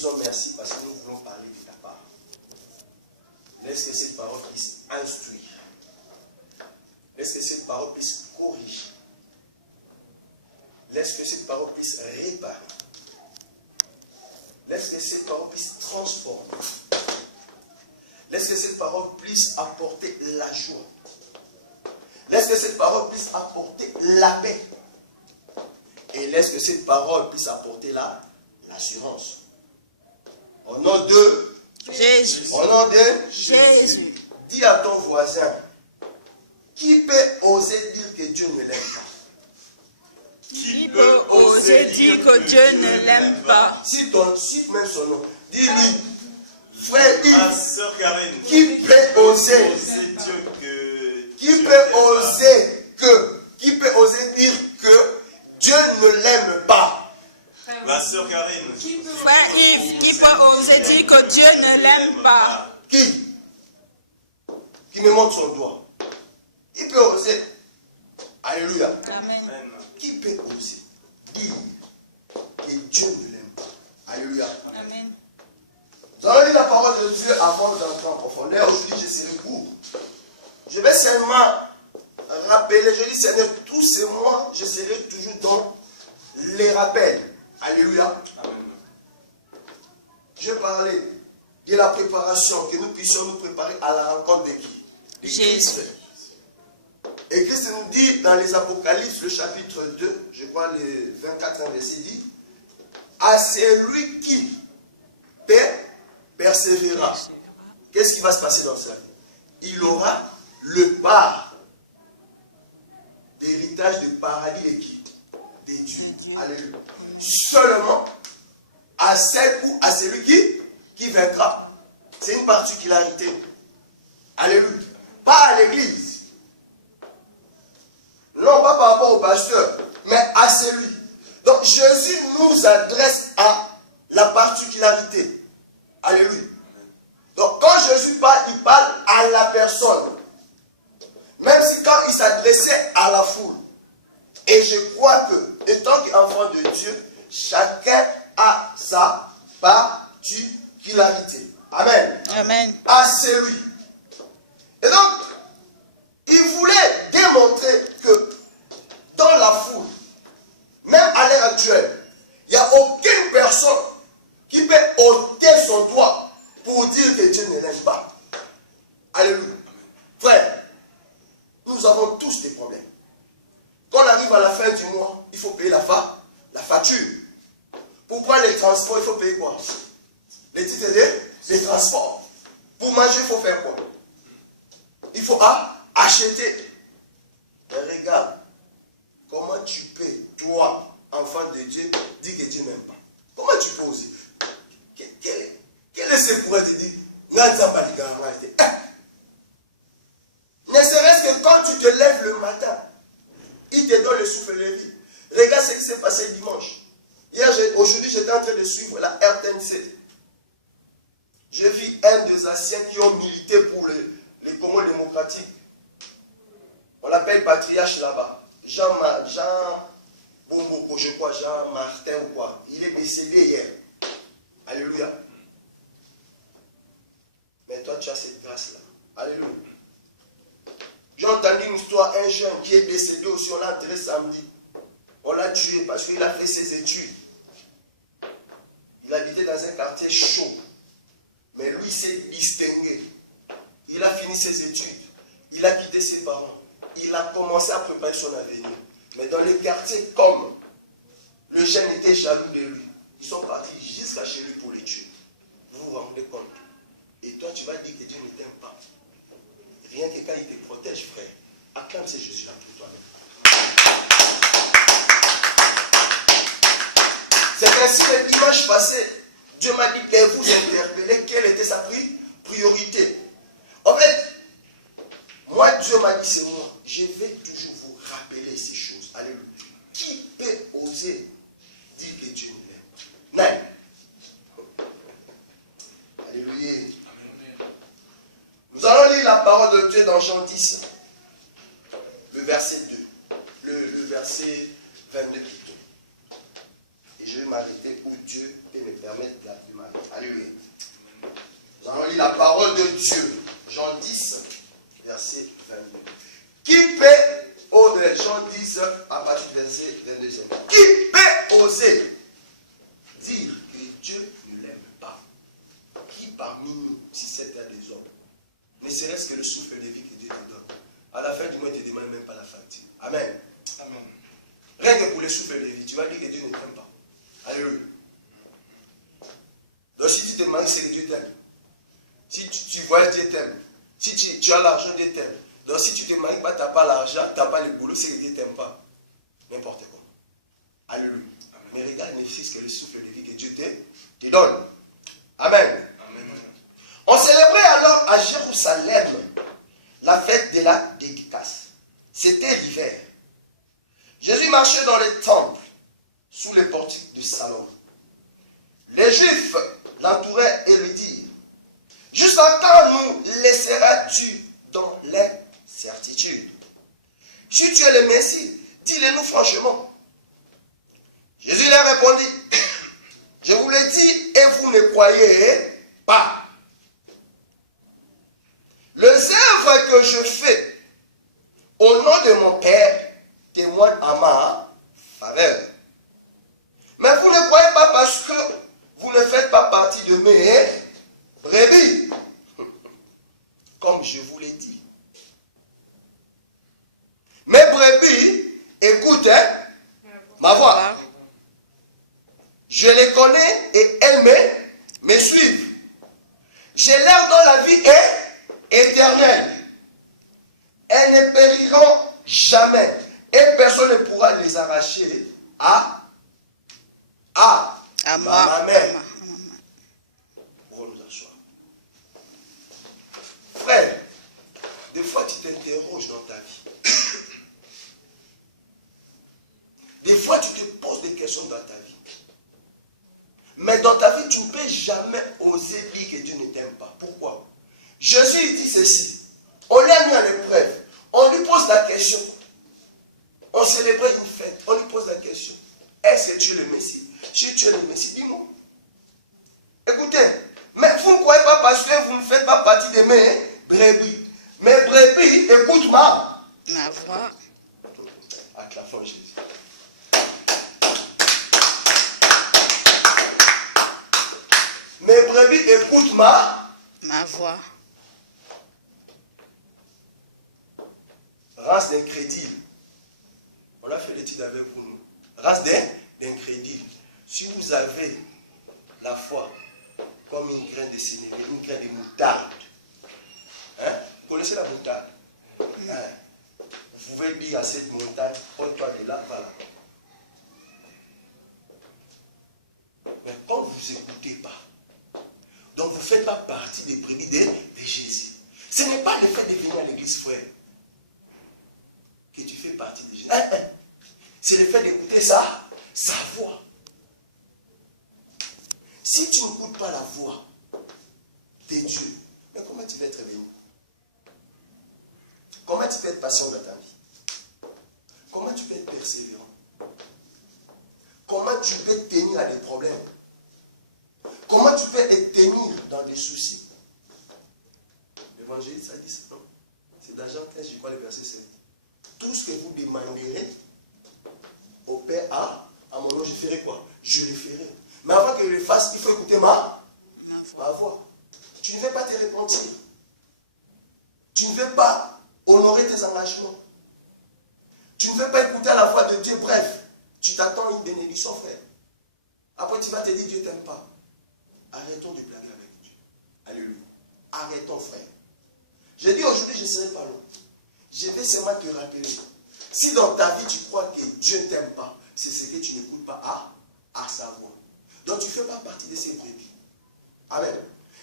disons merci parce que nous voulons parler de ta part. Laisse que cette parole puisse instruire. Laisse que cette parole puisse corriger. Laisse que cette parole puisse réparer. Laisse que cette parole puisse transformer. Laisse que cette parole puisse apporter la joie. Laisse que cette parole puisse apporter la paix. Et laisse que cette parole puisse apporter l'assurance. Au nom de Jésus. Au nom de Jésus. Dis à ton voisin, qui peut oser dire que Dieu ne l'aime pas? Qui peut oser dire que Dieu ne l'aime pas? Cite même son nom. Dis-lui, frère Yves, Ma soeur Karine, qui peut oser dire que Qui peut oser dire que Dieu ne l'aime pas? Ma soeur Karine, Frère Yves, qui peut oser dire que Dieu ne l'aime pas? Qui me montre son doigt. Qui peut oser? Alléluia. Amen. Qui peut oser dire que Dieu ne l'aime pas? Alléluia. Amen. Nous allons lire la parole de Dieu avant d'entrer en profondeur. Aujourd'hui, je serai court. Je vais seulement rappeler, je dis Seigneur, tous ces mois, je serai toujours dans les rappels. Alléluia. Amen. Je parlais de la préparation, que nous puissions nous préparer à la rencontre de qui? De Christ. Jésus. Et Christ nous dit dans les Apocalypses, le chapitre 2, je crois le 24 verset dit, à celui qui persévérera. Qu'est-ce qui va se passer dans sa vie? Il aura le part d'héritage de paradis de qui? De Dieu. Alléluia. Seulement à celle ou à celui qui vaincra. C'est une particularité. Alléluia. Pas à l'église. Non, pas par rapport au pasteur, mais à celui. Donc Jésus nous adresse à la particularité. Alléluia. Donc quand Jésus parle, il parle à la personne. Même si quand il s'adressait à la foule. Et je crois que, étant qu'enfant de Dieu, chacun a sa particularité. Amen. Amen. À celui. Et donc, il voulait démontrer que dans la foule, même à l'heure actuelle, il n'y a aucune personne qui peut ôter son doigt pour dire que Dieu ne l'aime pas. Alléluia. Frère, nous avons tous des problèmes. Quand on arrive à la fin du mois, il faut payer la facture. Pour prendre les transports, il faut payer quoi? Les titres les transports. Pour manger, il faut faire quoi? Il faut acheter. Mais regarde, comment tu peux, toi, enfant de Dieu, dire que Dieu n'aime pas? Comment tu peux oser? Quel est ce pourrait te dire? Ne serait-ce que quand tu te lèves le matin, il te donne le souffle de vie. Regarde ce qui s'est passé dimanche. Aujourd'hui, j'étais en train de suivre la RTNC. J'ai vu un des anciens qui ont milité pour les Congo démocratiques. On l'appelle patriarche là-bas. Jean Bomboko, je crois, Jean Martin ou quoi. Il est décédé hier. Alléluia. Mais toi, tu as cette grâce-là. Alléluia. J'ai entendu une histoire, un jeune qui est décédé aussi, on l'a enterré samedi. On l'a tué parce qu'il a fait ses études. Il habitait dans un quartier chaud. Mais lui, il s'est distingué. Il a fini ses études. Il a quitté ses parents. Il a commencé à préparer son avenir. Mais dans les quartiers, comme le jeune était jaloux de lui, ils sont partis jusqu'à chez lui pour le tuer. Vous vous rendez compte? Et toi, tu vas dire que Dieu ne t'aime pas. Rien que quand il te protège, frère, acclame ce Jésus-là pour toi-même. C'est ainsi que dimanche passé, Dieu m'a dit que vous interpellez quelle était sa priorité. En fait, moi, Dieu m'a dit, c'est moi. Je vais toujours vous rappeler ces choses. Alléluia. Qui peut oser dire que Dieu ne l'aime pas? Alléluia. Nous allons lire la parole de Dieu dans Jean 10, le verset 2, le verset 22 plutôt. Et je vais m'arrêter où Dieu peut me permettre permettre de la démarrer. Alléluia. Nous allons lire la parole de Dieu. Jean 10, verset 22. Qui peut oser, Jean 10, à partir du verset 22. Qui peut oser dire que Dieu ne l'aime pas? Qui parmi nous, si c'était des hommes, ne serait-ce que le souffle de vie que Dieu te donne, à la fin du mois, il ne te demande même pas la facture. Amen. Amen. Rien que pour le souffle de vie, tu vas dire que Dieu ne t'aime pas. Alléluia. Donc si tu te maries, c'est que Dieu t'aime. Si tu voyages, Dieu t'aime. Si tu as l'argent, Dieu t'aime. Donc si tu te maries pas, tu n'as pas l'argent, tu n'as pas le boulot, c'est que Dieu ne t'aime pas. N'importe quoi. Alléluia. Mais regarde, ne fût-ce que le souffle de vie que Dieu te donne. Amen. Amen. On célébrait alors à Jérusalem la fête de la dédicace. C'était l'hiver. Jésus marchait dans les temples, sous les portiques du Salon. Les Juifs l'entouraient et lui dirent: jusqu'à quand nous laisseras-tu dans l'incertitude? Si tu es le Messie, dis-le-nous franchement. Jésus leur répondit: je vous le dis et vous ne croyez pas. Les œuvres que je fais au nom de mon Père témoignent en ma faveur. Mais vous ne croyez pas parce que vous ne faites pas partie de mes brebis. Comme je vous l'ai dit. Mes brebis écoutent ma voix. Je les connais et elles me suivent. Je leur donne la vie éternelle. Elles ne périront jamais. Et personne ne pourra les arracher à ma main. Pour nous asseoir. Frère, des fois tu t'interroges dans ta vie. Des fois tu te poses des questions dans ta vie. Mais dans ta vie, tu ne peux jamais oser dire que Dieu ne t'aime pas. Pourquoi? Jésus dit ceci. On l'a mis à l'épreuve. On lui pose la question. On célébrait une fête. On lui pose la question. Est-ce que tu es le Messie? Si tu es le Messie, dis-moi. Écoutez, mais vous ne croyez pas parce que vous ne faites pas partie de mes brebis. Mes brebis écoutent ma voix. Acclamons Jésus. Mes brebis écoutent ma voix. Race d'incrédules. On a fait l'étude avec vous. Race d'incrédules. Si vous avez la foi comme une graine de sénévé, une graine de moutarde. Hein? Vous connaissez la moutarde? Hein? Vous pouvez dire à cette montagne, prends-toi de là, voilà. Mais quand vous n'écoutez pas, donc vous ne faites pas partie des brebis de Jésus. Ce n'est pas le fait de venir à l'église, frère, que tu fais partie de Jésus. C'est le fait d'écouter sa voix. Si tu n'écoutes pas la voix de Dieu, mais comment tu vas être béni? Comment tu peux être patient dans ta vie? Comment tu peux être persévérant? Comment tu peux tenir à des problèmes? Comment tu peux te tenir dans des soucis? L'évangile, ça dit ça, non? C'est dans Jean 15, je crois, le verset 7. Tout ce que vous demanderez au Père à mon nom, je ferai quoi? Je le ferai. Mais avant que je le fasse, il faut écouter ma voix. Tu ne veux pas te repentir. Tu ne veux pas honorer tes engagements. Tu ne veux pas écouter la voix de Dieu. Bref, tu t'attends à une bénédiction, frère. Après, tu vas te dire, Dieu ne t'aime pas. Arrêtons de blaguer avec Dieu. Alléluia. Arrêtons, frère. J'ai dit aujourd'hui, je ne serai pas long. Je vais seulement te rappeler. Si dans ta vie, tu crois que Dieu ne t'aime pas, c'est ce que tu n'écoutes pas à sa voix. Donc, tu ne fais pas partie de ces brebis. Amen.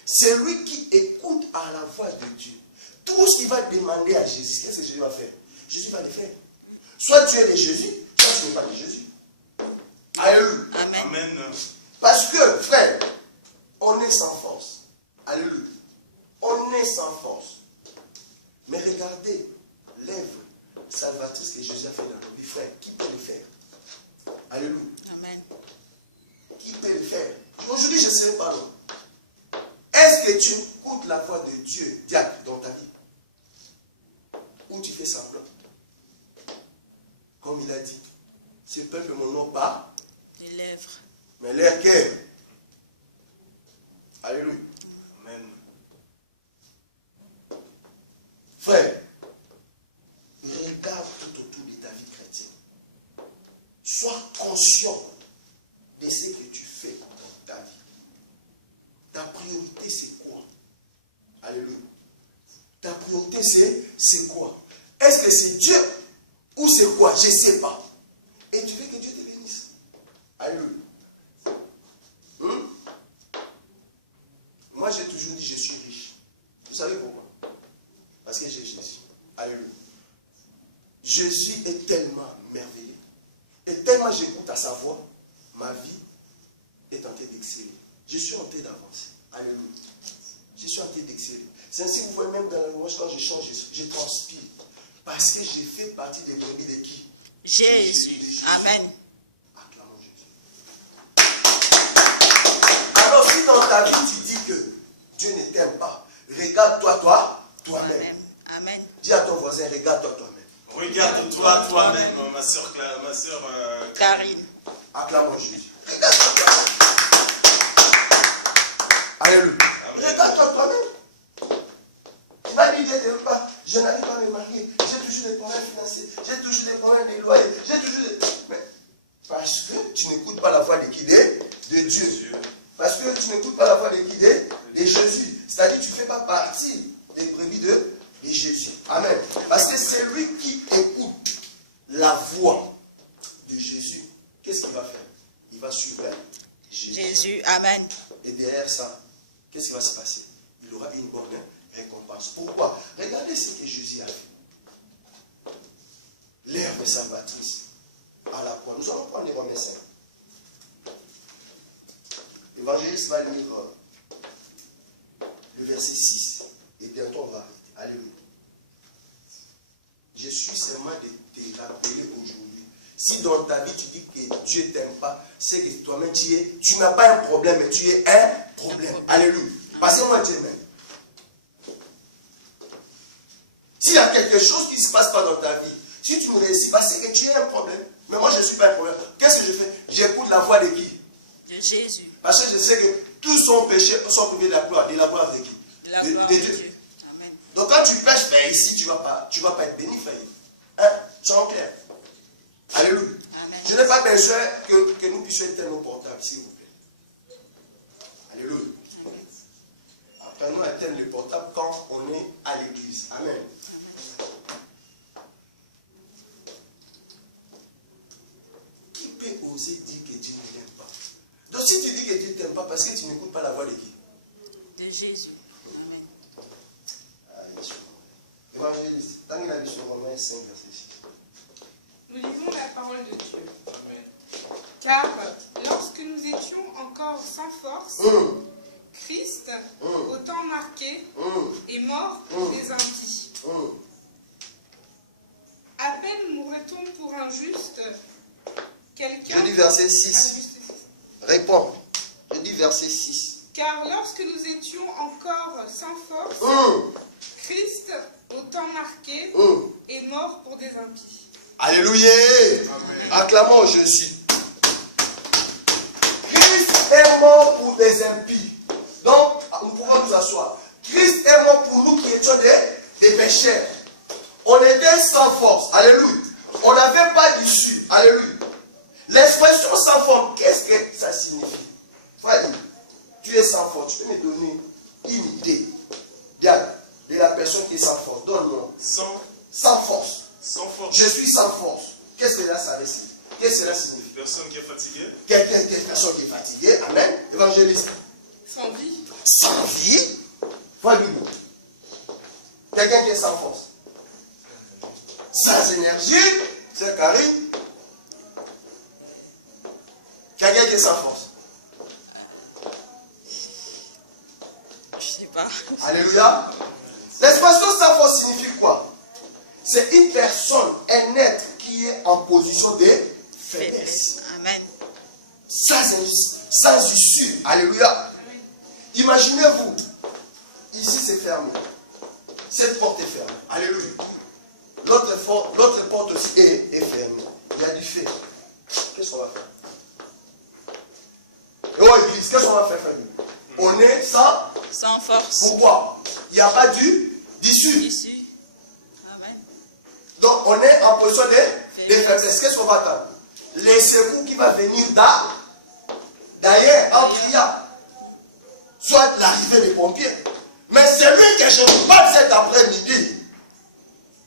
C'est lui qui écoute à la voix de Dieu. Tout ce qu'il va demander à Jésus, qu'est-ce que Jésus va faire? Jésus va le faire. Soit tu es de Jésus, soit tu n'es pas de Jésus. Alléluia. Amen. Amen. Parce que, frère, on est sans force. Alléluia. On est sans force. Mais regardez l'œuvre salvatrice que Jésus a fait dans nos vies, frère. Qui peut le faire? Alléluia. Amen. Qui peut le faire? Aujourd'hui, dis, je ne sais pas non. Est-ce que tu écoutes la voix de Dieu, diable, dans ta vie? Ou tu fais semblant? Comme il a dit, ce peuple m'honore pas Les lèvres. mais leur cœur. Alléluia. Amen. Frère, regarde tout autour de ta vie chrétienne. Sois conscient de ce que tu fais dans ta vie. Ta priorité, c'est quoi? Alléluia. Ta priorité, c'est quoi? Est-ce que c'est Dieu ou c'est quoi? Je ne sais pas. Et tu veux que Dieu te bénisse. Alléluia. Moi, j'ai toujours dit, je suis riche. Vous savez pourquoi? Parce que j'ai Jésus. Alléluia. Jésus est tellement merveilleux. Et tellement j'écoute à sa voix, ma vie est en train d'exceller. Je suis en train d'avancer. Alléluia. Je suis en train d'exceller. C'est ainsi que vous voyez même dans la louange, quand je chante, je transpire. Parce que j'ai fait partie des brebis de qui? Jésus. Amen. Acclamons Jésus. Alors si dans ta vie tu dis que Dieu ne t'aime pas, regarde-toi toi-même. Amen. Amen. Dis à ton voisin, regarde-toi toi-même. Regarde-toi toi-même, ma soeur Karine. Acclamons Jésus. Regarde-toi toi-même. Alléluia. Regarde-toi toi-même. Tu m'as dit, Dieu ne t'aime pas. Je n'arrive pas à me marier. J'ai toujours des problèmes financiers. J'ai toujours des problèmes de loyer. J'ai toujours des... Mais parce que tu n'écoutes pas la voix de qui? De Dieu. Parce que tu n'écoutes pas la voix de qui? De Jésus. C'est-à-dire que tu ne fais pas partie des brebis de Jésus. Amen. Parce que c'est lui qui écoute la voix de Jésus. Qu'est-ce qu'il va faire? Il va suivre Jésus. Amen. Et derrière ça, qu'est-ce qui va se passer? Il aura une bonne récompense. Pourquoi? Regardez ce que Jésus a fait. L'herbe salvatrice à la croix. Nous allons prendre les Romains 5. L'évangéliste va lire le verset 6. Et bientôt on va arrêter. Alléluia. Je suis seulement de te rappeler aujourd'hui. Si dans ta vie tu dis que Dieu ne t'aime pas, c'est que toi-même tu n'as pas un problème, mais tu es un problème. Alléluia. Parce que moi Dieu m'aime. S'il y a quelque chose qui ne se passe pas dans ta vie, si tu ne réussis pas, c'est que tu es un problème. Mais moi je ne suis pas un problème. Qu'est-ce que je fais? J'écoute la voix de qui? De Jésus. Parce que je sais que tous sont péchés, sont privés de la gloire de qui? De la gloire de Dieu. Amen. Donc quand tu pêches, ben ici tu ne vas pas être béni, frère. Hein? Tu es en clair. Alléluia. Amen. Je n'ai pas besoin que nous puissions éteindre nos portables, s'il vous plaît. Alléluia. Apprenons à éteindre le portable quand on est à l'église. Amen. Qui peut oser dire que Dieu ne t'aime pas? Donc si tu dis que Dieu ne t'aime pas parce que tu n'écoutes pas la voix de qui? De Jésus. Amen. Évangéliste, dans la vie sur Romains 5, verset 6. Nous lisons la parole de Dieu. Car lorsque nous étions encore sans force, Christ, au temps marqué, est mort pour les impies. À peine mourrait-on pour un juste, quelqu'un... Je dis verset 6. Réponds. Je dis verset 6. Car lorsque nous étions encore sans force, Christ, au temps marqué, est mort pour des impies. Alléluia. Acclamons Jésus. Christ est mort pour des impies. Donc, nous pouvons nous asseoir. Christ est mort pour nous qui étions des pécheurs. On était sans force. Alléluia. On n'avait pas d'issue. Alléluia. L'expression sans force, qu'est-ce que ça signifie? Frère, tu es sans force. Tu peux me donner une idée de la personne qui est sans force? Donne-moi. Sans force. Sans force. Je suis sans force. Qu'est-ce que ça veut dire? Qu'est-ce que cela signifie? Personne qui est fatiguée. Personne qui est fatiguée. Amen. Évangéliste. Sans vie. Sans vie. Voilà. Quelqu'un qui est sans force. Sans énergie. C'est Karine. Quelqu'un qui est sans force. Je sais pas. Alléluia. L'expression sans force signifie quoi? C'est une personne, un être qui est en position de faiblesse. Amen. Sans sans issue. Alléluia. Imaginez-vous, ici c'est fermé. Cette porte est fermée. Alléluia. L'autre porte aussi est fermée. Il y a du feu. Qu'est-ce qu'on va faire? Et oh église, qu'est-ce qu'on va faire, famille? On est sans force. Pourquoi? Il n'y a pas d'issue. Issue. Amen. Donc on est en position de faiblesse. Qu'est-ce qu'on va attendre? Les secours qui vont venir d'ailleurs en criant. Soit l'arrivée des pompiers. Mais celui que je parle cet après-midi,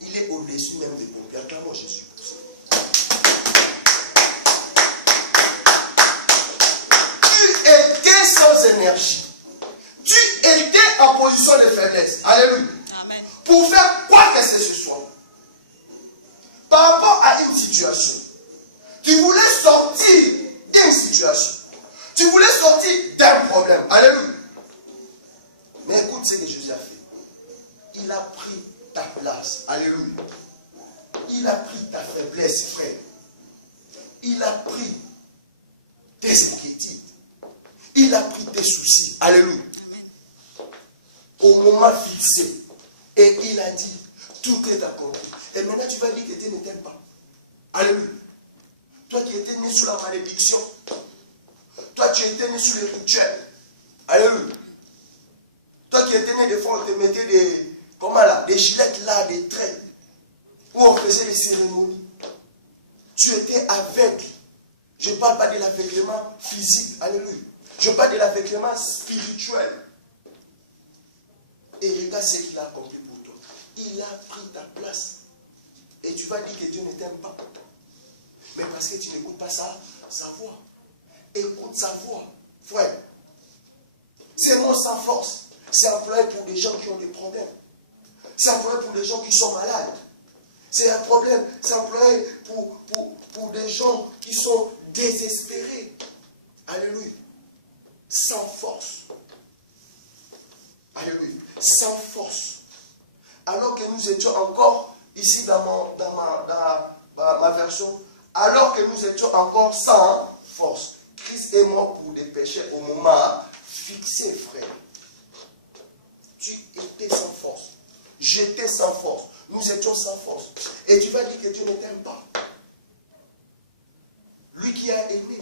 il est au-dessus même des pompiers. Acclamons Jésus pour ça. Tu étais sans énergie. Tu étais en position de faiblesse. Alléluia. Amen. Pour faire quoi que ce soit. Par rapport à une situation. Tu voulais sortir d'une situation. Tu voulais sortir d'un problème. Alléluia. Mais écoute ce que Jésus a fait. Il a pris ta place. Alléluia. Il a pris ta faiblesse, frère. Il a pris tes inquiétudes. Il a pris tes soucis. Alléluia. Au moment fixé. Et il a dit, tout est accompli. Et maintenant tu vas dire que Dieu ne t'aime pas. Alléluia. Toi qui étais né sous la malédiction. Toi qui étais né sous les rituels. Alléluia. Toi qui étais né des fois, on te mettait des gilettes là, des traits. Où on faisait les cérémonies. Tu étais aveugle. Je ne parle pas de l'aveuglement physique. Alléluia. Je parle de l'aveuglement spirituel. Et regarde ce qu'il a accompli pour toi. Il a pris ta place. Et tu vas dire que Dieu ne t'aime pas. Mais parce que tu n'écoutes pas sa voix. Écoute sa voix, frère. C'est moi sans force. C'est employé pour des gens qui ont des problèmes. C'est employé pour des gens qui sont malades. C'est un problème. C'est employé pour des gens qui sont désespérés. Alléluia. Sans force. Alléluia. Sans force. Alors que nous étions encore, ici dans ma version, alors que nous étions encore sans force. Christ est mort pour des péchés au moment fixé, frère. Tu étais sans force. J'étais sans force. Nous étions sans force. Et tu vas dire que Dieu ne t'aime pas. Lui qui a aimé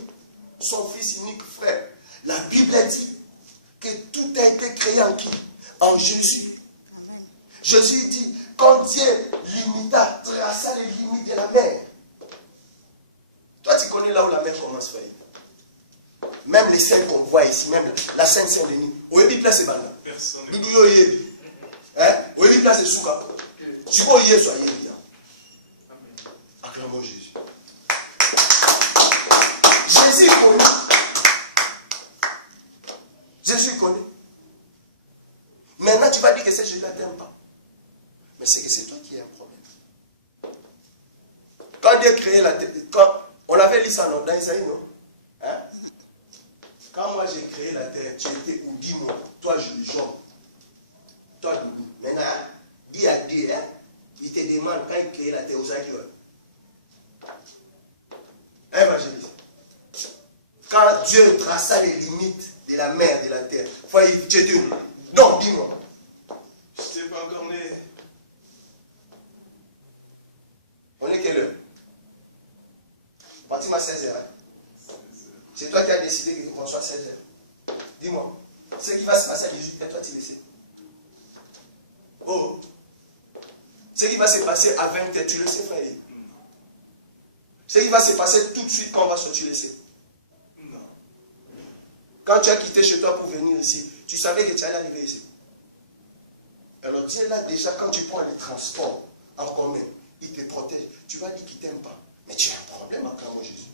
son fils unique, frère. La Bible dit que tout a été créé en qui? En Jésus. Amen. Jésus dit, quand Dieu limita, traça les limites de la mer. Toi, tu connais là où la mer commence, frère. Même les scènes qu'on voit ici, même la Seine Saint-Denis. Où est-ce place banda? Personne. Doudou yebi. Hein? Où est-ce place souka? Tu peux y soyez bien. Acclamons Jésus. Jésus connaît. Jésus connaît. Maintenant, tu vas dire que c'est Jésus ne t'aime pas. Mais c'est que c'est toi qui as un problème. Quand Dieu a créé la terre, quand on avait lu ça dans Isaïe, non? Hein? Quand moi j'ai créé la terre, tu étais où? Dis-moi. Toi, Jean. Toi, Doudou. Maintenant, dis à Dieu, hein? Il te demande quand il crée la terre, où ça qui va? Évangéliste. Quand Dieu traça les limites de la mer, de la terre, tu étais où? Non, dis-moi. Je ne t'ai pas encore né. On est quelle heure? Parti à 16h. Hein? C'est toi qui as décidé qu'on soit à 16h. Dis-moi. Ce qui va se passer à 18h, toi tu le sais. Oh. Ce qui va se passer à 20h, tu le sais, frère. Ce qui va se passer tout de suite quand on va sortir, tu le sais. Non. Quand tu as quitté chez toi pour venir ici, tu savais que tu allais arriver ici. Alors Dieu là déjà, quand tu prends les transports en commun, il te protège. Tu vas dire qu'il ne t'aime pas. Mais tu as un problème à acclamer Jésus.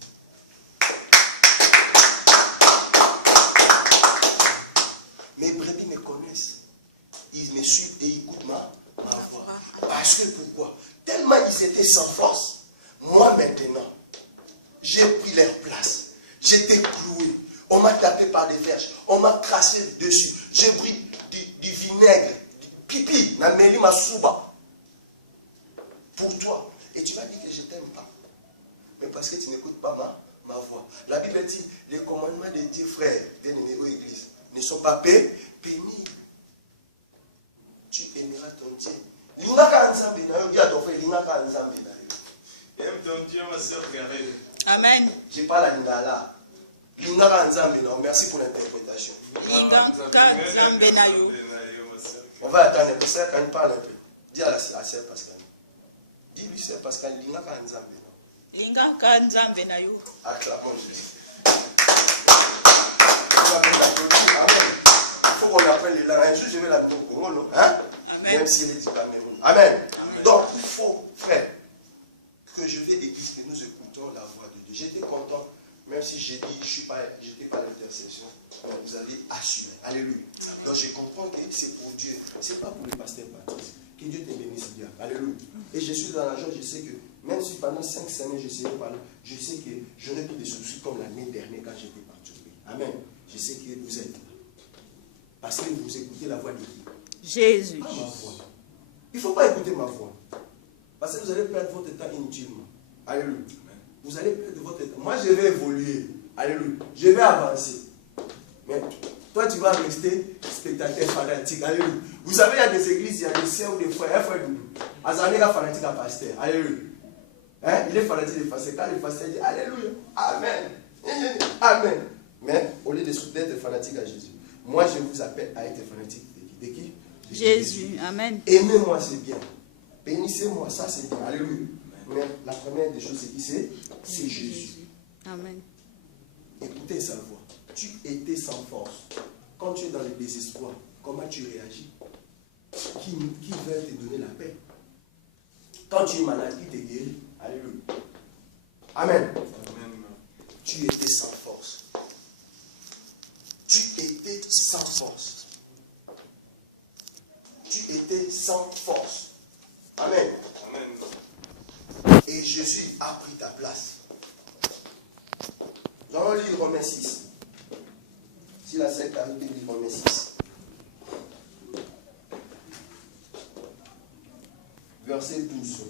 Mes brebis me connaissent. Ils me suivent et ils écoutent ma voix. Parce que pourquoi? Tellement ils étaient sans force. Moi maintenant, j'ai pris leur place. J'étais cloué. On m'a tapé par des verges. On m'a crassé dessus. J'ai pris du vinaigre, du pipi, na meli ma souba. Pour toi. Et tu vas dire que je ne t'aime pas. Mais parce que tu n'écoutes pas ma voix. La Bible dit, les commandements de Dieu, frères, bien-aimés aux églises, ne sont pas pénibles. Tu aimeras ton Dieu. Lingaka nzambe na yo, dis à ton frère, lingaka nzambe na yo. Aime ton Dieu, ma soeur Karel. Amen. J'ai pas la lingala. Lingaka nzambe na yo. Merci pour l'interprétation. Lingaka nzambe na yo. On va attendre un peu, ça quand il parle un peu. Dis à Sœur Pascal. Dis-lui Sœur Pascal, lingaka nzambe na yo. Lingaka nzambe na yo. Acclamons Jésus. Amen. Il faut qu'on apprenne les langues. Un jour, je vais l'amener au Congo, non? Hein? Amen. Même s'il est dit Cameroun. Amen. Amen. Donc, il faut, frère, que je vais église, que nous écoutons la voix de Dieu. J'étais content, même si j'ai dit, je n'étais pas à l'intercession, mais vous avez assuré. Alléluia. Donc, je comprends que c'est pour Dieu. Ce n'est pas pour le pasteur Patrice. Que Dieu te bénisse bien. Alléluia. Et je suis dans la joie, je sais que, même si pendant 5 semaines, je serai par là, je sais que je n'ai plus de soucis comme l'année dernière quand j'étais parti. Amen. Je sais que vous êtes là. Parce que vous écoutez la voix de Dieu. Jésus. Pas ma voix. Il ne faut pas écouter ma voix. Parce que vous allez perdre votre temps inutilement. Alléluia. Vous allez perdre votre temps. Moi, je vais évoluer. Alléluia. Je vais avancer. Mais toi, tu vas rester spectateur fanatique. Alléluia. Vous savez, il y a des églises, il y a des sœurs ou des frères. Un frère Doudou. Azani est fanatique à pasteur. Alléluia. Hein? Il est fanatique de pasteur. Quand le pasteur dit Alléluia. Amen. Amen. Mais au lieu d'être fanatique à Jésus, moi, je vous appelle à être fanatique de qui? De Jésus. Amen. Aimez-moi, c'est bien. Bénissez-moi, ça c'est bien. Alléluia. Mais la première des choses, c'est qui c'est? C'est Jésus. Amen. Écoutez sa voix. Tu étais sans force. Quand tu es dans le désespoir, comment tu réagis? Qui va te donner la paix? Quand tu es malade, il te guérit. Alléluia. Amen. Tu étais sans force. Tu étais sans force. Tu étais sans force. Amen. Amen. Et Jésus a pris ta place. Nous allons lire Romains 6. Si la secte arrive, lire Romains 6. Verset 12.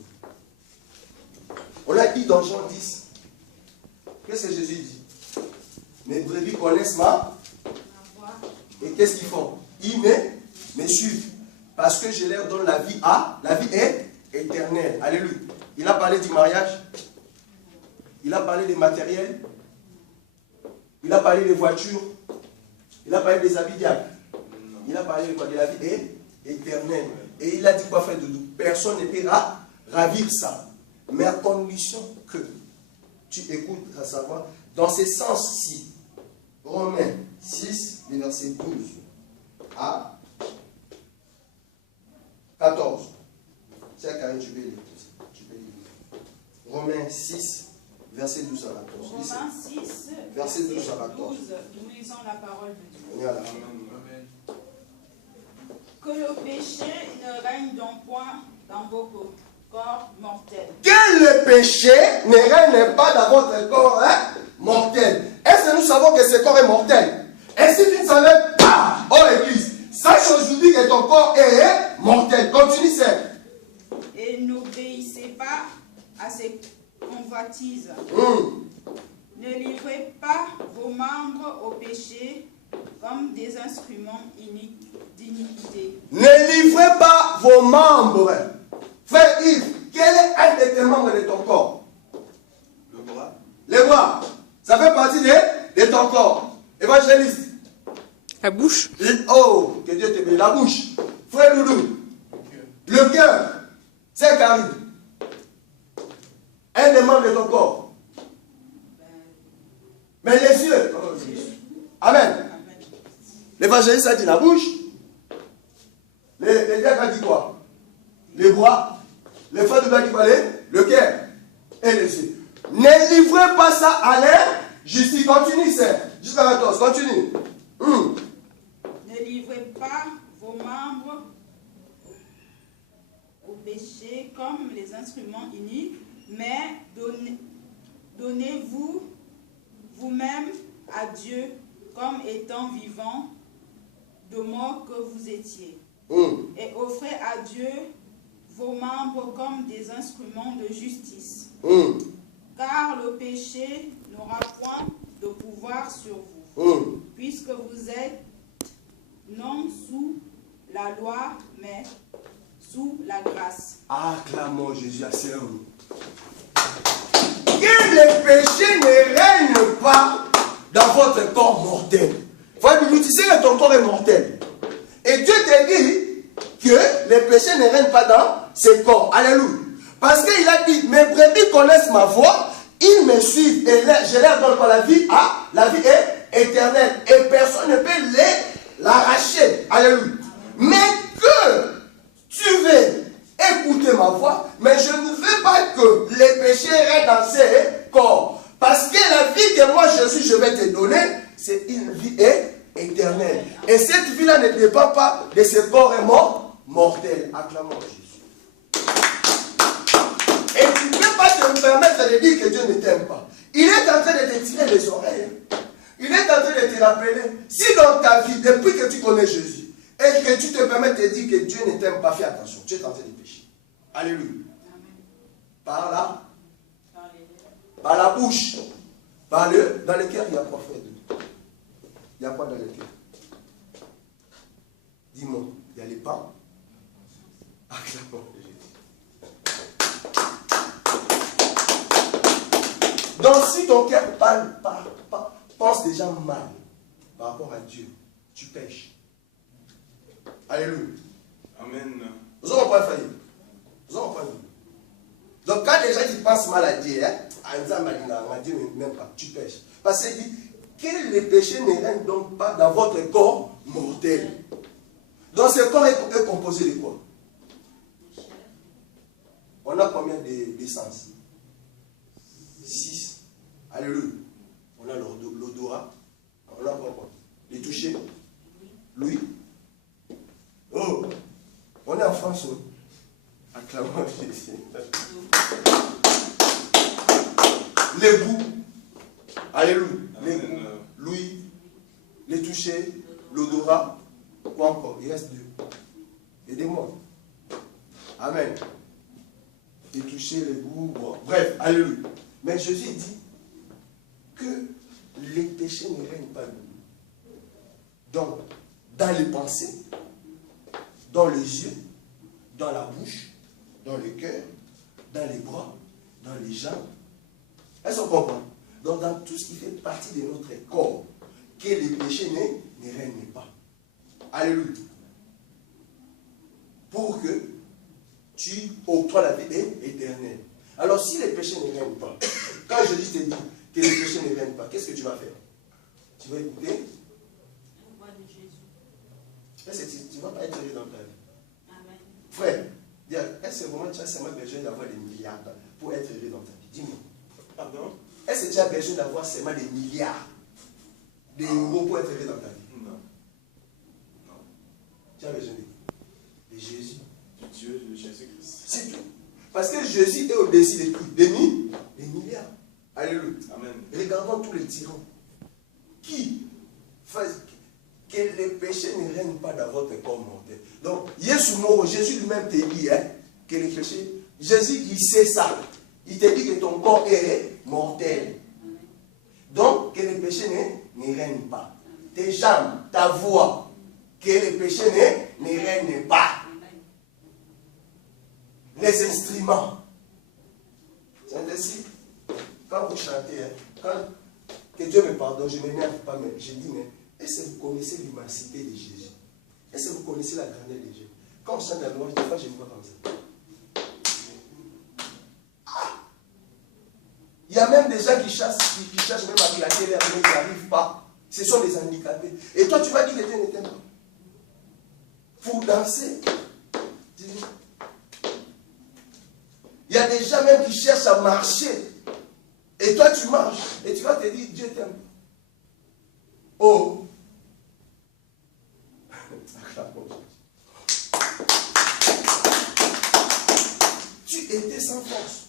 On a dit dans Jean 10. Qu'est-ce que Jésus dit? Mes brebis connaissent ma voix. Et qu'est-ce qu'ils font? Ils me suivent. Parce que je leur donne la vie est éternelle. Alléluia. Il a parlé du mariage. Il a parlé des matériels. Il a parlé des voitures. Il a parlé des habits diables. Il a parlé de quoi? De la vie est éternelle. Et il a dit quoi, frère Doudou? Personne ne peut ravir ça. Mais à condition que tu écoutes à savoir, dans ce sens-ci, Romains 6, le verset 12 à 14. C'est Karine, je vais lire. Romains 6, verset 12 à 14. Romains 6, verset 12 à 14. Nous lisons la parole de Dieu. On est à la fin. Que le péché ne règne donc point dans vos corps mortels. Que le péché ne règne pas dans votre corps mortel. Est-ce que nous savons que ce corps est mortel? Et si tu ne savais pas, oh Église, sache aujourd'hui que ton corps est mortel. Continue, c'est. Et n'obéissez pas à ces convoitises. Ne livrez pas vos membres au péché comme des instruments d'iniquité. Ne livrez pas vos membres. Frère Yves, quel est un de tes membres de ton corps? Le bras. Les bras. Ça fait partie de ton corps. Évangéliste. La bouche. Oh, que Dieu te bénisse. La bouche. Frère Doudou. Le cœur. C'est Karine. Un des membres de ton corps. Mais les yeux. Oh, Amen. L'évangéliste a dit la bouche. Les diacres a dit quoi? Les bras. Les frères de Dieu a dit quoi? Le cœur. Et les yeux. Ne livrez pas ça à l'air. Justice. Continue, c'est. Jusqu'à 14. Continue. Ne livrez pas vos membres au péché comme les instruments iniques, mais donnez-vous vous-même à Dieu comme étant vivants de mort que vous étiez. Et offrez à Dieu vos membres comme des instruments de justice. Car le péché n'aura point de pouvoir sur vous, puisque vous êtes non sous la loi, mais sous la grâce. Acclamons Jésus à ses hommes. Que le péché ne règne pas dans votre corps mortel. Tu sais que ton corps est mortel. Et Dieu te dit que le péché ne règne pas dans ce corps. Alléluia. Parce qu'il a dit, mes brebis connaissent ma voix, ils me suivent et je leur donne pas la vie. La vie est éternelle. Et personne ne peut l'arracher. Alléluia. Mais que tu veux écouter ma voix, mais je ne veux pas que les péchés restent dans ces corps. Parce que la vie que moi Jésus je vais te donner, c'est une vie éternelle. Et cette vie-là ne dépend pas de ce corps mortel. Acclamons Jésus. Et tu ne peux pas te permettre de dire que Dieu ne t'aime pas. Il est en train de te tirer les oreilles. Il est en train de te rappeler, si dans ta vie, depuis que tu connais Jésus, et que tu te permets de dire que Dieu ne t'aime pas, fais attention, tu es en train de pécher. Alléluia. Par là, par la bouche, dans le cœur, il y a quoi, frère? Il y a quoi dans le cœur? Dis-moi, il y a les pas. Acclamons Jésus. Donc si ton cœur pense déjà mal par rapport à Dieu, tu pêches. Alléluia. Amen. Vous n'avez pas failli. Vous n'avez pas failli. Donc quand les gens qui pensent mal à Dieu, Dieu même pas, tu pêches. Parce qu'il dit que les péchés ne règnent donc pas dans votre corps mortel. Donc ce corps est composé de quoi? On a combien d'essence? 6. Alléluia. On a l'odorat. On a quoi? Les touchés. L'ouïe. Oh, on est en France. Acclamons Jésus. Les goûts. Alléluia. Les goûts. L'ouïe. Les touchés. L'odorat. Quoi encore? Il reste 2. Aidez-moi. Amen. Les touchés, les goûts. Bon. Bref, alléluia. Mais Jésus dit que les péchés ne règnent pas de nous. Donc, dans les pensées, dans les yeux, dans la bouche, dans le cœur, dans les bras, dans les jambes. Elles sont comprises. Donc dans tout ce qui fait partie de notre corps, que les péchés ne règnent pas. Alléluia. Pour que tu octroies la vie éternelle. Alors si les péchés ne règnent pas, quand Jésus te dit que les péchés ne règnent pas, qu'est-ce que tu vas faire? Tu vas écouter? Est-ce que tu ne vas pas être heureux dans ta vie? Amen. Frère, est-ce que vraiment tu as seulement besoin d'avoir des milliards pour être heureux dans ta vie? Dis-moi. Pardon? Est-ce que tu as besoin d'avoir seulement des milliards d'euros pour être heureux dans ta vie? Non. Non. Tu as besoin de Jésus. De Dieu, de Jésus-Christ. C'est tout. Parce que Jésus est au-dessus de tout. Des milliards. Alléluia. Amen. Regardons tous les tyrans. Qui fait que les péchés ne règnent pas dans votre corps mortel. Donc, Jésus lui-même te dit que les péchés, Jésus il sait ça. Il te dit que ton corps est mortel. Donc, que les péchés ne règnent pas. Tes jambes, ta voix, que les péchés ne règnent pas. Les instruments. C'est ainsi. Quand vous chantez, que Dieu me pardonne, je ne m'énerve pas, mais je dis, mais est-ce que vous connaissez l'immensité de Jésus? Est-ce que vous connaissez la grandeur de Jésus? Quand on chante la louange, des fois, je me vois comme ça. Il y a même des gens qui cherchent même à claquer l'air, mais ils n'arrivent pas. Ce sont des handicapés. Et toi, tu vas dire que Dieu ne t'aime pas. Pour danser, il y a des gens même qui cherchent à marcher. Et toi, tu marches. Et tu vas te dire, Dieu t'aime. Oh. Tu étais sans force.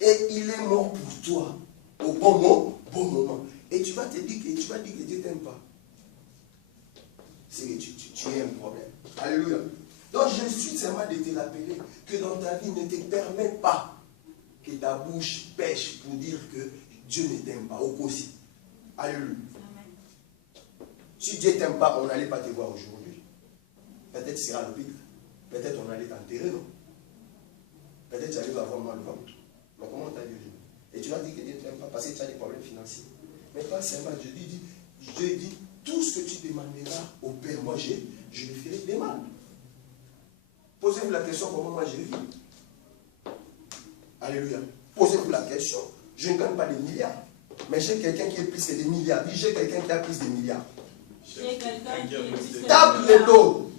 Et il est mort pour toi. Au bon moment. Et tu vas te dire que Dieu ne t'aime pas. C'est que tu as un problème. Alléluia. Donc je suis seulement de te rappeler que dans ta vie ne te permet pas que ta bouche pêche pour dire que Dieu ne t'aime pas. Au aussi. Alléluia. Si Dieu ne t'aime pas, on n'allait pas te voir aujourd'hui. Peut-être tu seras à l'hôpital. Peut-être on allait t'enterrer, non? Peut-être tu allais avoir mal au ventre. Mais comment tu as vu? Et tu vas dire que Dieu ne t'aime pas parce que tu as des problèmes financiers. Mais pas seulement, Dieu dit, tout ce que tu demanderas au Père, moi je le ferai des mal. Posez-vous la question comment moi je vis. Alléluia. Posez-vous la question. Je ne gagne pas des milliards. Mais j'ai quelqu'un qui est plus que des milliards. Dis, j'ai quelqu'un qui a plus de milliards. J'ai quelqu'un qui est plus que des Tape milliards. les dos.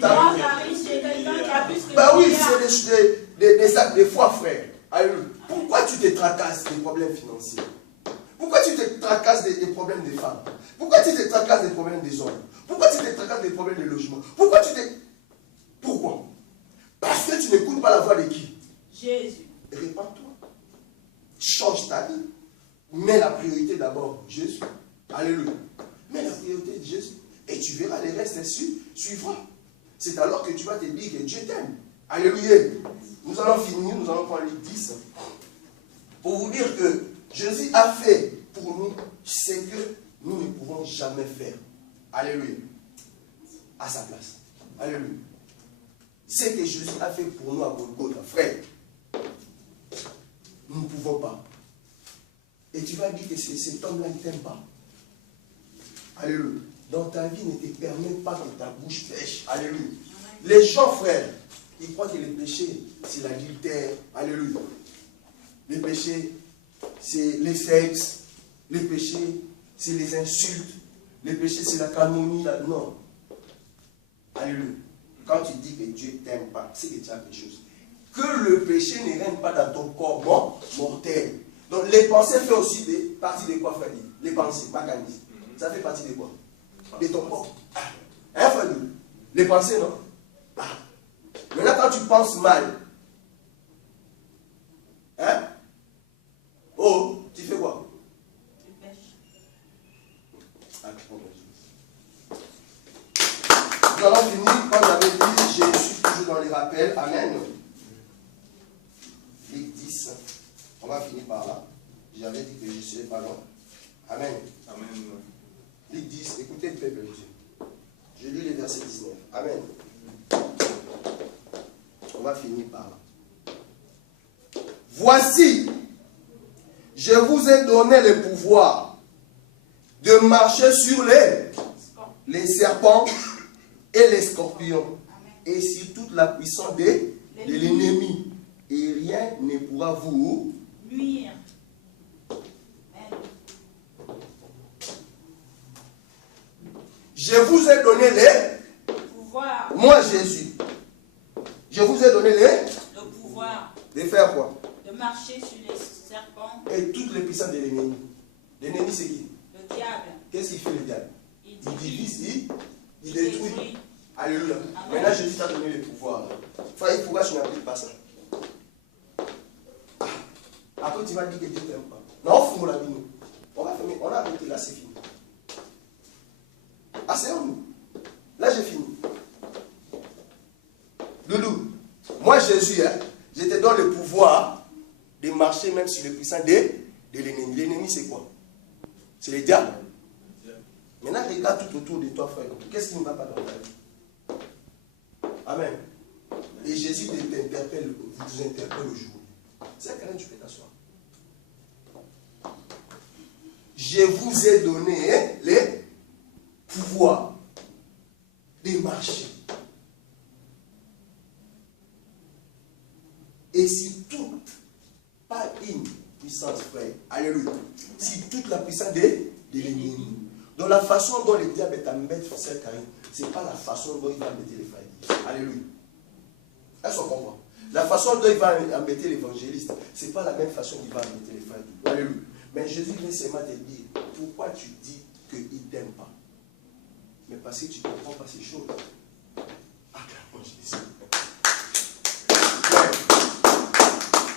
Moi, Marie, j'ai quelqu'un qui a plus que Bah des oui, milliards. c'est des actes de foi, frère. Alléluia. Pourquoi tu te tracasses des problèmes financiers? Pourquoi tu te tracasses des problèmes des femmes? Pourquoi tu te tracasses des problèmes des hommes? Pourquoi tu te tracasses des problèmes de logement? Pourquoi? Parce que tu n'écoutes pas la voix de qui? Jésus. Répands-toi. Change ta vie. Mets la priorité d'abord, Jésus. Alléluia. Mets la priorité de Jésus. Et tu verras les restes suivants. C'est alors que tu vas te dire que Dieu t'aime. Alléluia. Nous allons finir, nous allons prendre les 10. Pour vous dire que Jésus a fait pour nous ce que nous ne pouvons jamais faire. Alléluia. À sa place. Alléluia. Ce que Jésus a fait pour nous à Golgotha, frère, nous ne pouvons pas. Et tu vas dire que cet homme-là ne t'aime pas. Alléluia. Dans ta vie, ne te permet pas que ta bouche pêche. Alléluia. Les gens, frère, ils croient que les péchés, c'est l'adultère. Alléluia. Les péchés, c'est les sexes. Les péchés, c'est les insultes. Les péchés, c'est la calomnie. Non. Alléluia. Quand tu dis que Dieu ne t'aime pas, c'est que tu as quelque chose. Que le péché ne règne pas dans ton corps mortel. Donc les pensées font aussi partie de quoi, frère? Les pensées, mécanisme. Ça fait partie de quoi? De ton corps. Hein, frère? Les pensées, non? Maintenant, quand tu penses mal, hein? Oh, tu fais quoi? Tu pêches. Nous allons finir, comme j'avais dit, je suis toujours dans les rappels. Amen. Ligue 10. On va finir par là. J'avais dit que je ne serais pas long. Amen. Amen. Ligue 10. Écoutez le peuple de Dieu. Je lis les versets 19. Amen. On va finir par là. Voici, je vous ai donné le pouvoir de marcher sur les serpents et les scorpions, et sur toute la puissance de l'ennemi, et rien ne pourra vous Nuire. Je vous ai donné Pouvoir. moi Jésus, je vous ai donné Le pouvoir de faire quoi? de marcher sur les serpents. Et toutes les puissances de l'ennemi. L'ennemi c'est qui? Le diable. Qu'est-ce qu'il fait le diable? Il Il divise. divise, il détruit. détruit. Alléluia. Amen. Maintenant Jésus t'a donné le pouvoir. Frère, pourquoi tu n'appliques pas ça? Après tu vas dire que Dieu ne t'aime pas. Non, on la vie. On va fermer, on a arrêté là, c'est fini. Asseyons-nous. Là j'ai fini. Loulou, moi Jésus, hein, je te donne le pouvoir de marcher même sur le puissant de l'ennemi. L'ennemi c'est quoi? C'est le diable. Maintenant regarde tout autour de toi, frère. Qu'est-ce qui ne va pas dans ta vie? Amen. Et Jésus t'interpelle, vous interpelle aujourd'hui. C'est quand même tu peux t'asseoir. Je vous ai donné les pouvoirs de marcher. Et si toute, pas une puissance, frère, alléluia, si toute la puissance de l'ennemi, dans la façon dont le diable est à mettre sur Karine, ce n'est pas la façon dont il va embêter les frères. Alléluia. Est-ce qu'on comprend? La façon dont il va embêter l'évangéliste, ce n'est pas la même façon qu'il va embêter les frères. Alléluia. Mais Jésus vient seulement te dire, pourquoi tu dis qu'il ne t'aime pas? Mais parce que tu ne comprends pas ces choses. Acclamons Jésus.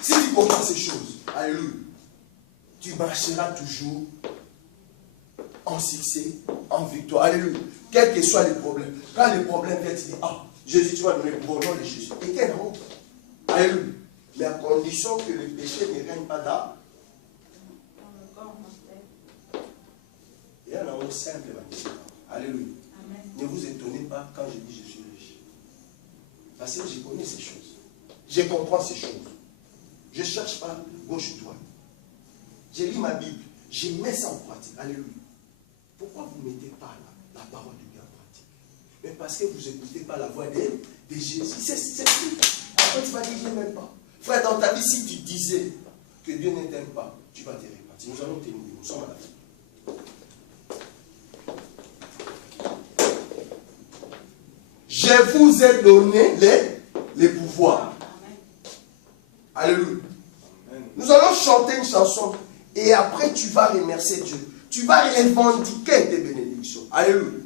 Si tu comprends ces choses, alléluia, tu marcheras toujours en succès, en victoire. Alléluia. Quels que soient les problèmes. Quand les problèmes viennent, tu dis, ah, Jésus, tu vas donner le pouvoir au nom de Jésus. Et quel honte. Alléluia. Mais à condition que le péché ne règne pas dans le corps mortel. Il y a un amour simple. Alléluia. Amen. Ne vous étonnez pas quand je dis je suis riche. Parce que je connais ces choses. Je comprends ces choses. Je ne cherche pas gauche-droite. Je lis ma Bible. Je mets ça en pratique. Alléluia. Pourquoi vous ne mettez pas la parole de Dieu en pratique? Mais parce que vous n'écoutez pas la voix de Jésus. C'est tout. Après, tu vas dire, je n'aime pas. Frère, dans ta vie, si tu disais que Dieu ne t'aime pas, tu vas te repentir. Nous allons témoigner. Nous sommes à la fin. Je vous ai donné les pouvoirs. Alléluia. Nous allons chanter une chanson et après tu vas remercier Dieu. Tu vas revendiquer tes bénédictions. Alléluia.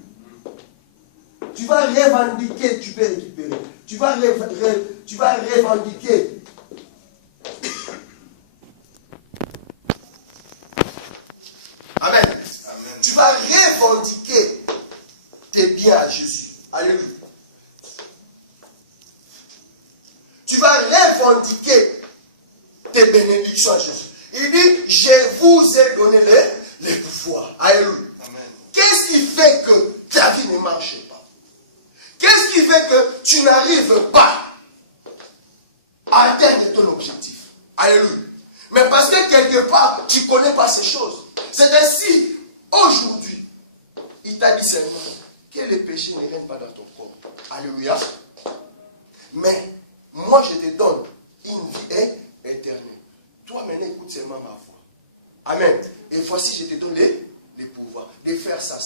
Tu vas revendiquer, tu peux récupérer. Tu vas revendiquer. Amen. Amen. Tu vas revendiquer tes biens à Jésus. Alléluia. Tu vas revendiquer tes bénédictions à Jésus. Il dit, je vous ai donné les pouvoirs. Alléluia. Qu'est-ce qui fait que ta vie ne marche pas? Qu'est-ce qui fait que tu n'arrives pas à atteindre ton objectif? Alléluia. Mais parce que quelque part, tu ne connais pas ces choses. C'est ainsi, aujourd'hui, il t'a dit seulement que les péchés ne règnent pas dans ton corps. Alléluia. Mais, moi je te donne une vie éternelle. Toi maintenant écoute seulement ma voix. Amen. Et voici je te donne les pouvoirs de faire ça.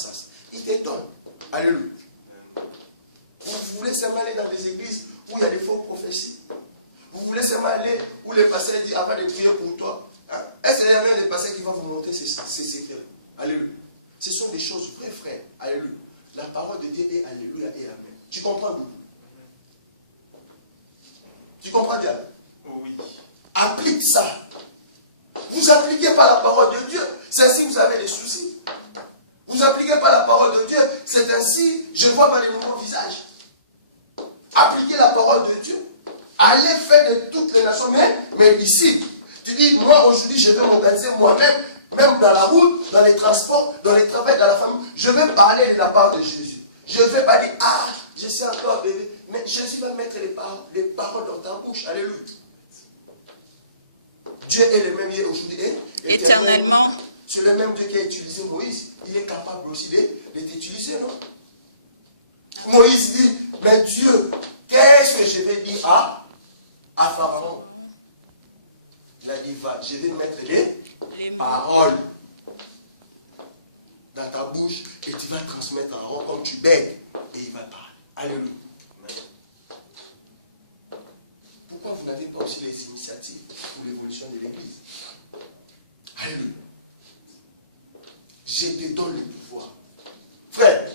Il te donne. Alléluia. Vous voulez seulement aller dans des églises où il y a des fausses prophéties? Vous voulez seulement aller où le pasteur dit avant de prier pour toi? Hein? Est-ce qu'il y a même des pasteurs qui vont vous montrer ces secrets? Alléluia. Ce sont des choses vraies, frère. Alléluia. La parole de Dieu est Alléluia et Amen. Tu comprends d'où? Tu comprends bien? Oui. Applique ça. Vous n'appliquez pas la parole de Dieu, c'est ainsi que vous avez des soucis. Vous n'appliquez pas la parole de Dieu, c'est ainsi, je vois pas les nouveaux visages. Appliquez la parole de Dieu. Allez faire de toutes les nations, mais ici, tu dis, moi aujourd'hui je vais m'organiser moi-même, même dans la route, dans les transports, dans les travaux, dans la famille, je vais parler de la part de Jésus. Je ne vais pas dire, ah, je suis encore bébé, mais Jésus va mettre les paroles dans ta bouche. Alléluia. Dieu est le même hier aujourd'hui et éternellement. C'est le même Dieu qui a utilisé Moïse. Il est capable aussi de t'utiliser, non? Moïse dit, mais Dieu, qu'est-ce que je vais dire à Pharaon? Il a dit, va, je vais mettre les paroles dans ta bouche et tu vas transmettre à Aaron comme tu bêtes et il va parler. Alléluia. Pourquoi vous n'avez pas aussi les initiatives pour l'évolution de l'Église? Alléluia. Je te donne le pouvoir. Frère,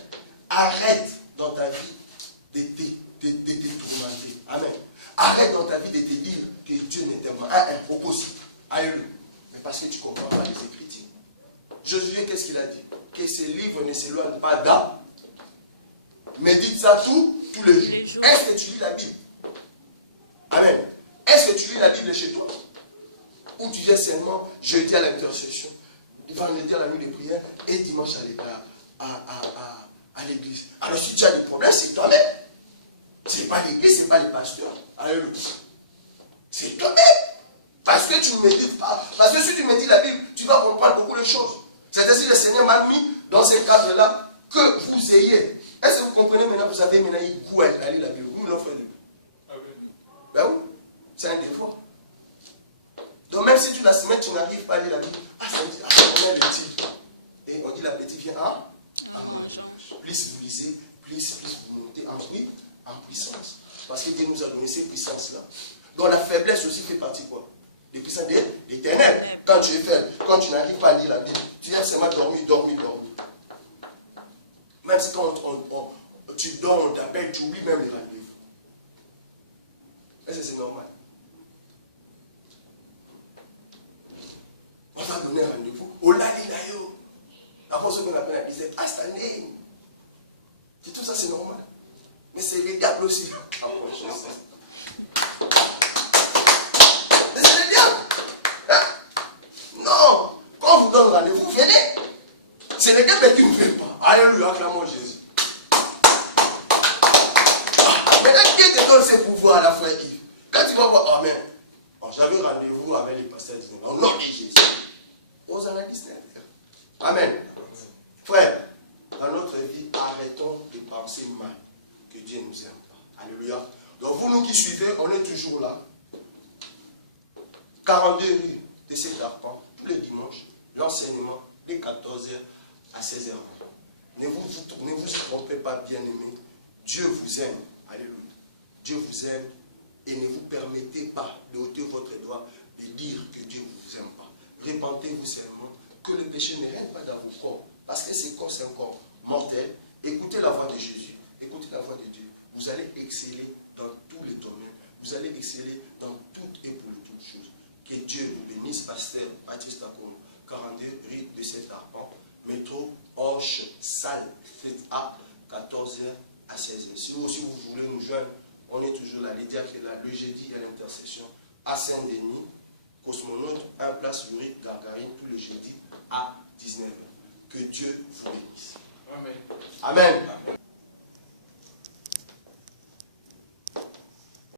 arrête dans ta vie de te tourmenter. Amen. Arrête dans ta vie de te dire que Dieu n'est pas un possible. Alléluia. Mais parce que tu ne comprends pas les Écritures. Josué, qu'est-ce qu'il a dit? Que ce livre ne s'éloigne pas d'A. Médite ça tous les jours. Est-ce que tu lis la Bible? Amen. Est-ce que tu lis la Bible chez toi? Ou tu viens seulement jeudi à l'intercession, vendredi à la nuit de prière et dimanche à l'église? Alors si tu as des problèmes, c'est toi-même. Ce n'est pas l'église, ce n'est pas les pasteurs. Alléluia. C'est toi-même. Parce que tu ne médites pas. Parce que si tu médites la Bible, tu vas comprendre beaucoup de choses. C'est ainsi que le Seigneur m'a mis dans ce cadre-là que vous ayez. Est-ce que vous comprenez maintenant? Vous avez maintenant eu goût à lire la Bible. Vous me l'offrez. Ben oui, c'est un devoir. Donc même si tu la semaine, tu n'arrives pas à lire la Bible, on a le titre. Et on dit la petite vient à manger. Plus vous lisez, plus vous montez en puissance. Parce que Dieu nous a donné ces puissances-là. Donc la faiblesse aussi fait partie quoi? Des puissances des ténèbres. Quand tu es faible, quand tu n'arrives pas à lire la Bible, tu viens seulement dormir. Même si quand tu dors, on t'appelle, tu oublies même les rendez-vous. Est-ce que c'est normal? On va donner un rendez-vous. Olalinayo. Après ce qu'on appelle la disait, Astané. Tout ça, c'est normal. Mais c'est les diables aussi. acclamons Jésus. Maintenant, qui te donne ces pouvoirs là, frère Yves? Quand tu vas voir, amen. J'avais rendez-vous avec les pasteurs au nom de Jésus. On en a 19. Amen. Frère, dans notre vie, arrêtons de penser mal que Dieu ne nous aime pas. Alléluia. Donc vous, nous qui suivez, on est toujours là. 42 rues de cet arpent, tous les dimanches, l'enseignement de 14h à 16h. Ne vous trompez pas, bien-aimés. Dieu vous aime. Alléluia. Dieu vous aime et ne vous permettez pas de ôter votre doigt et dire que Dieu ne vous aime pas. Répentez-vous seulement que le péché ne règne pas dans vos corps. Parce que ce corps, c'est un corps mortel. Écoutez la voix de Jésus. Écoutez la voix de Dieu. Vous allez exceller dans tous les domaines. Vous allez exceller dans toutes et pour toutes choses. Que Dieu vous bénisse, pasteur Baptiste Akono, 42 rue de cet arpent, métro Orche, salle 7A, 14h à 16h. Si aussi vous voulez nous joindre, on est toujours là. Les diacres est là, le jeudi à l'intercession à Saint-Denis, Cosmonaute, 1 place Urique Gargarine, tous les jeudis à 19h. Que Dieu vous bénisse. Amen. Amen.